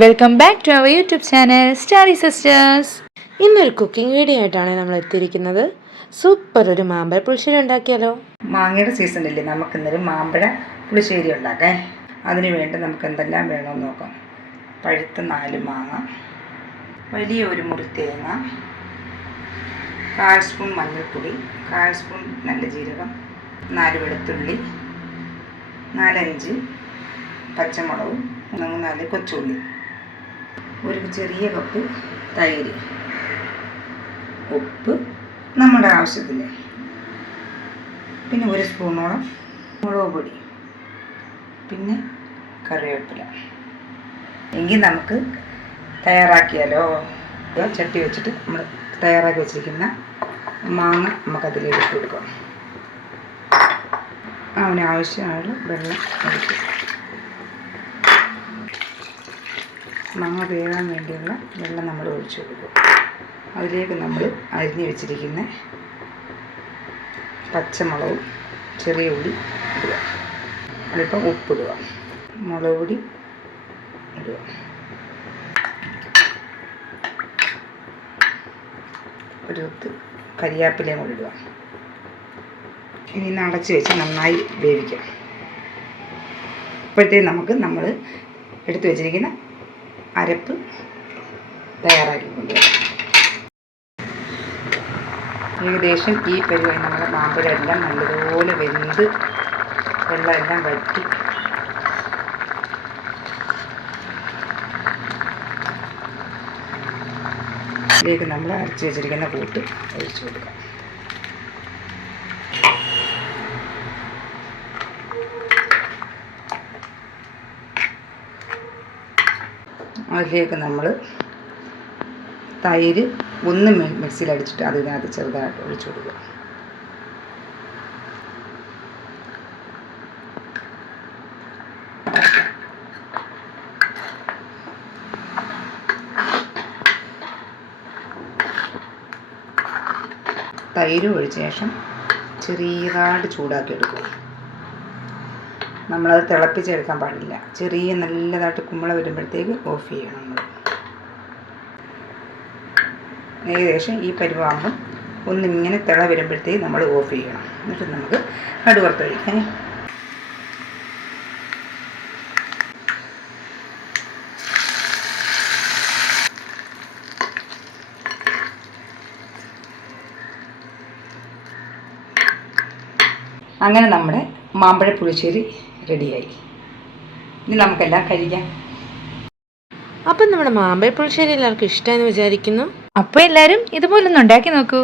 Welcome back to our YouTube channel Starry Sisters. ഇന്നൊരു cooking video ആയിട്ടാണ് നമ്മൾ എത്തിയിരിക്കുന്നത്. സൂപ്പർ ഒരു മാമ്പഴ പുളിശ്ശേരി ഉണ്ടാക്കിയാലോ. മാങ്ങയുടെ സീസണില്ലേ, നമുക്കിന്നൊരു മാമ്പഴ പുളിശ്ശേരി ഉണ്ടാക്കാം. അതിന് വേണ്ടി നമുക്ക് എന്തെല്ലാം വേണമെന്ന് നോക്കാം. പഴുത്ത 4 മാങ്ങ, വലിയ ഒരു മുറി തേങ്ങ, 1/4 സ്പൂൺ മഞ്ഞൾപ്പൊടി, 1/4 സ്പൂൺ നല്ല ജീരകം, 4 വെളുത്തുള്ളി, 4-5 പച്ചമുളകും, 4 കൊച്ചുള്ളി, ഒരു ചെറിയ കപ്പ് തൈര്, ഉപ്പ് നമ്മുടെ ആവശ്യത്തിന്, പിന്നെ 1 സ്പൂണോളം മുളക് പൊടി, പിന്നെ കറിവേപ്പില. എങ്കിൽ നമുക്ക് തയ്യാറാക്കിയാലോ. ചട്ടി വെച്ചിട്ട് നമ്മൾ തയ്യാറാക്കി വെച്ചിരിക്കുന്ന മാങ്ങ നമുക്കതിലേക്ക് ഇട്ട് കൊടുക്കാം. ആവശ്യമായുള്ള വെള്ളം ഒഴിക്കും. മാങ്ങ വേകാൻ വേണ്ടിയുള്ള വെള്ളം നമ്മൾ ഒഴിച്ചു കൊടുക്കും. അതിലേക്ക് നമ്മൾ അരിഞ്ഞ് വെച്ചിരിക്കുന്ന പച്ചമുളകും ചെറിയ ഉള്ളി ഇടുക, അല്പം ഉപ്പിടുക, മുളക് പൊടി ഇടുക, ഒരു കരിയാപ്പിലയും കൂടി ഇടുക. ഇനി അടച്ച് വെച്ച് നന്നായി വേവിക്കാം. ഇപ്പോഴത്തേക്ക് നമുക്ക് നമ്മൾ എടുത്തു വെച്ചിരിക്കുന്ന അരപ്പ് തയ്യാറാക്കി കൊണ്ടുവരാം. ഏകദേശം ഈ പരുവം നമ്മുടെ മാമ്പഴമെല്ലാം നല്ലതുപോലെ വെന്ത് വെള്ളമെല്ലാം വറ്റി ഇതിലേക്ക് നമ്മൾ അരച്ച് വെച്ചിരിക്കുന്ന കൂട്ട് ഒഴിച്ചു കൊടുക്കാം. അതിലേക്ക് നമ്മൾ തൈര് ഒന്ന് മിക്സിയിൽ അടിച്ചിട്ട് അതിനകത്ത് ചെറുതായിട്ട് ഒഴിച്ചു കൊടുക്കുക. തൈര് ഒഴിച്ച ശേഷം ചെറിയതായിട്ട് ചൂടാക്കി എടുക്കുക. നമ്മളത് തിളപ്പിച്ചെടുക്കാൻ പാടില്ല. ചെറിയ നല്ലതായിട്ട് കുമ്പള വരുമ്പോഴത്തേക്ക് ഓഫ് ചെയ്യണം. നമ്മൾ ഏകദേശം ഈ പരുവാകുമ്പം ഒന്നിങ്ങനെ തിള വരുമ്പോഴത്തേക്ക് നമ്മൾ ഓഫ് ചെയ്യണം. എന്നിട്ട് നമുക്ക് കടുക് വറുത്തൊഴിക്കാം. അങ്ങനെ നമ്മുടെ മാമ്പഴ പുളിശ്ശേരി റെഡിയായി. ഇനി നമുക്കെല്ലാം കഴിക്കാം. അപ്പം നമ്മുടെ മാമ്പഴ പുളിശ്ശേരി എല്ലാവർക്കും ഇഷ്ടമെന്ന് വിചാരിക്കുന്നു. അപ്പോൾ എല്ലാവരും ഇതുപോലൊന്ന് ഉണ്ടാക്കി നോക്കൂ.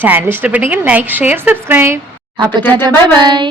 ചാനൽ ഇഷ്ടപ്പെട്ടെങ്കിൽ ലൈക്ക്, ഷെയർ, സബ്സ്ക്രൈബ്. അപ്പോൾ ബൈ ബൈ.